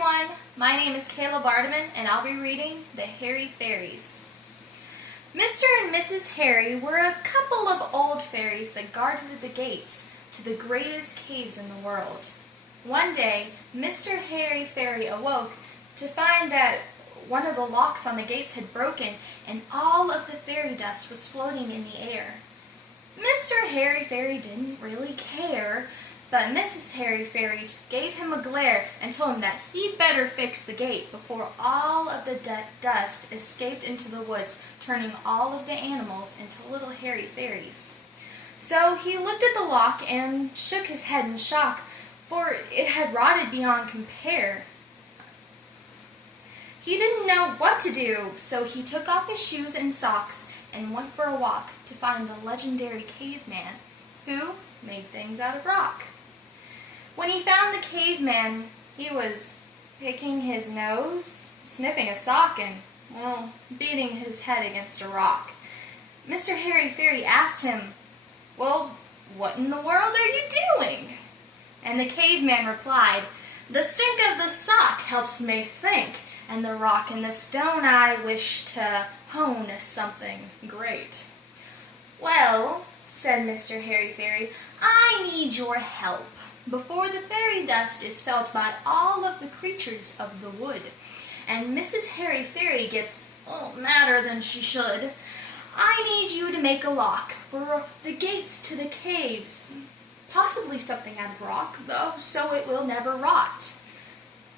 everyone, my name is Kayla Bardeman and I'll be reading The Hairy Fairies. Mr. and Mrs. Hairy were a couple of old fairies that guarded the gates to the greatest caves in the world. One day, Mr. Hairy Fairy awoke to find that one of the locks on the gates had broken and all of the fairy dust was floating in the air. Mr. Hairy Fairy didn't really care, but Mrs. Hairy Fairy gave him a glare and told him that he'd better fix the gate before all of the dust escaped into the woods, turning all of the animals into little hairy fairies. So he looked at the lock and shook his head in shock, for it had rotted beyond compare. He didn't know what to do, so he took off his shoes and socks and went for a walk to find the legendary caveman, who made things out of rock. When he found the caveman, he was picking his nose, sniffing a sock, and, well, beating his head against a rock. Mr. Hairy Fairy asked him, "Well, what in the world are you doing?" And the caveman replied, "The stink of the sock helps me think, and the rock and the stone I wish to hone something great." "Well," said Mr. Hairy Fairy, "I need your help before the fairy dust is felt by all of the creatures of the wood, and Mrs. Hairy Fairy gets madder than she should. I need you to make a lock for the gates to the caves, possibly something out of rock, so it will never rot."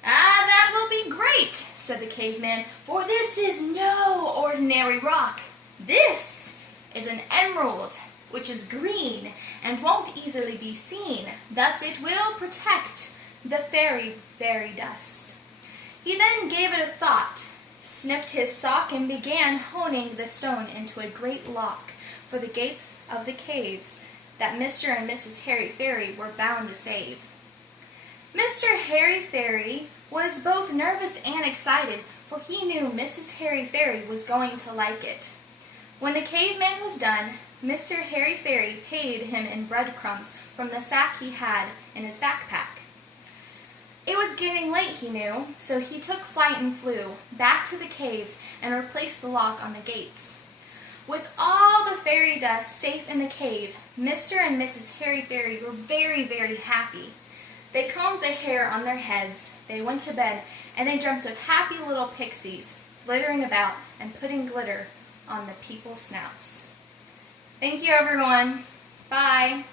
"Ah, that will be great," said the caveman, "for this is no ordinary rock. This is an emerald, which is green and won't easily be seen, thus it will protect the fairy dust." He then gave it a thought, sniffed his sock, and began honing the stone into a great lock for the gates of the caves that Mr. and Mrs. Hairy Fairy were bound to save. Mr. Hairy Fairy was both nervous and excited, for he knew Mrs. Hairy Fairy was going to like it. When the caveman was done, Mr. Hairy Fairy paid him in breadcrumbs from the sack he had in his backpack. It was getting late, he knew, so he took flight and flew back to the caves and replaced the lock on the gates. With all the fairy dust safe in the cave, Mr. and Mrs. Hairy Fairy were very, very happy. They combed the hair on their heads, they went to bed, and they dreamt of happy little pixies flittering about and putting glitter on the people's snouts. Thank you, everyone. Bye.